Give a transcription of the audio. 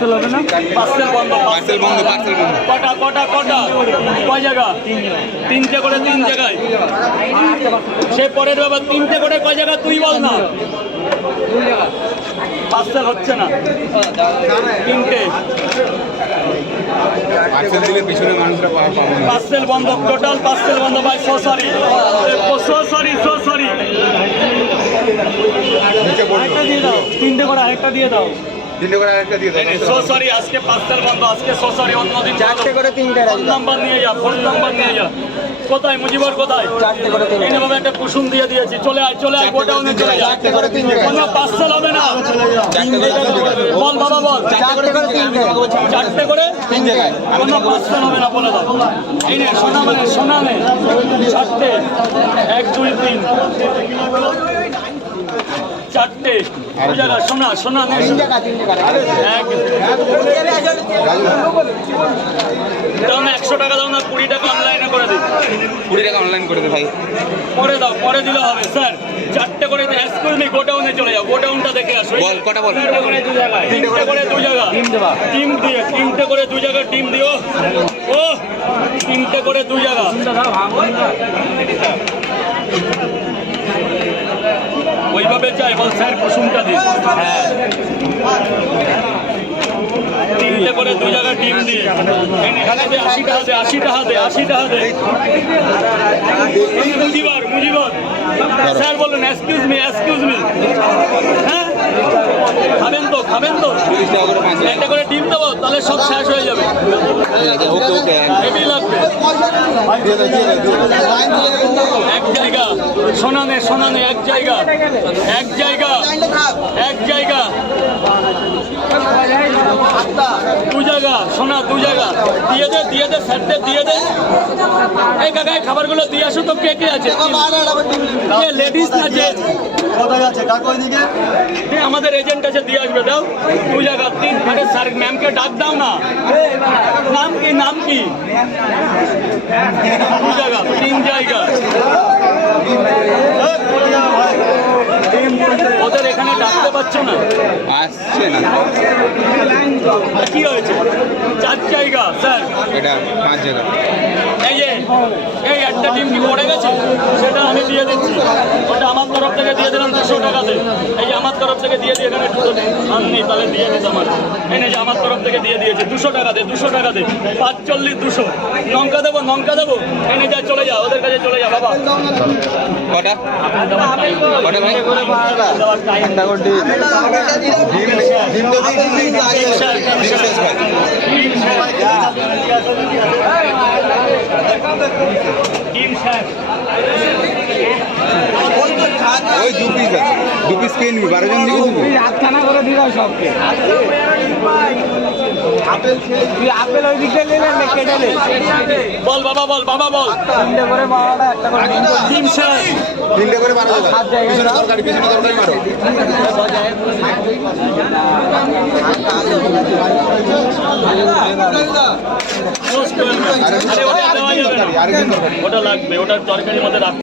parcel বন্ধ কটা কটা কটা কয় জায়গা তিনটে করে তিন জায়গায় সে পরের ব্যাপার তিনটে করে কয় জায়গা তুই বল না পার্সেল হচ্ছে না তিনটে পার্সেল বন্ধ টোটাল পার্সেল বন্ধ ভাই সো সরি আরেকটা দিয়ে দাও তিনটে করে আরেকটা দিয়ে দাও সো সরি আজকে পার্সেল বন্ধ আজকে সো সরি অন্যদিন চারটে করে তিনটে ফোন নাম্বার নিয়ে যা ফোন নাম্বার নিয়ে যা কোথায় মুজিবর কোথায় চারটে করে তিনটে এইভাবে একটা কুসুম দিয়ে দিয়েছি চলে আয় গোডাউনে চলে যা চারটে করে তিনটে কোনো পার্সেল হবে না বল বাবা বল চারটে করে তিনটে চারটে করে তিন জায়গায় কোনো পার্সেল হবে না বলে দাও এই নে সোনা নে চারটে 1 2 3 চারটে জায়গা সোনা নে তিন টাকা এক দাও না 100 টাকা দাও না 20 টাকা অনলাইনে করে দিই 20 টাকা অনলাইন করে দে ভাই পরে দাও পরে দিলে হবে স্যার চারটে করে এক্সকিউজ মি গোডাউনে চলে যাও গোডাউনটা দেখে আসো বল কটা বল তিনটে করে দু জায়গা টিম দিয়ে তিনটে করে দু জায়গা টিম দিও ও তিনটে করে দু জায়গা ওইভাবে চাই বল স্যার কুসুমটা দিন হ্যাঁ তিনটে করে দু জায়গা টিম দিয়ে 80 টাকা দে মুজিবর স্যার বলুন এক্সকিউজ মি হ্যাঁ খাবেন তো একটা করে ডিম দেবো তাহলে সব শেষ হয়ে যাবে হেভি লাগবে এক জায়গা সোনা নে এক জায়গা দু জায়গা সোনা দু জায়গা দিয়ে দে স্যারদের দিয়ে দে এই কাকায় খাবারগুলো দিয়ে আসো তো কে আছে লেডিস না জেন্টস কোথায় আছে কাকু ওইদিকে আমাদের এজেন্ট আছে দিয়ে আসবে দাও দু জায়গা তিন আরে স্যার ম্যামকে ডাক দাও না নাম কি দু জায়গা তিন জায়গা ওদের এখানে ডাকতে পারছো না আসছে না কি হয়েছে 4 জায়গা স্যার এটা 5 জায়গা এই একটা টিম কি পড়ে গেছে সেটা আমি দিয়ে দিচ্ছি ওটা আমার তরফ থেকে দিয়ে দিলাম 200 টাকাতে এই আমার তরফ থেকে দিয়ে দিয়ে এখানে আননি তাহলে দিয়ে দিতাম এনে যে আমার তরফ থেকে দিয়ে দিয়েছে 200 টাকা দে 45 200 লঙ্কা দেবো এনে যা চলে যা ওদের কাছে চলে যা বাবা কটা ভাই একটা করে ডিম তো ওই 2 পিস আছে 2 পিস কে নিবি 12 জন দিকে দিবি আটখানা করে দিও সবকে আপেল ওই দিকে নিলেন না কেটে নে বল বাবা বল তিনটে করে বাবাটা একটা করে টিম স্যার 3টে করে 12 জায়গা পিছনে তরকারি মারো ওটা লাগবে ওটার তরকারির মধ্যে রাখ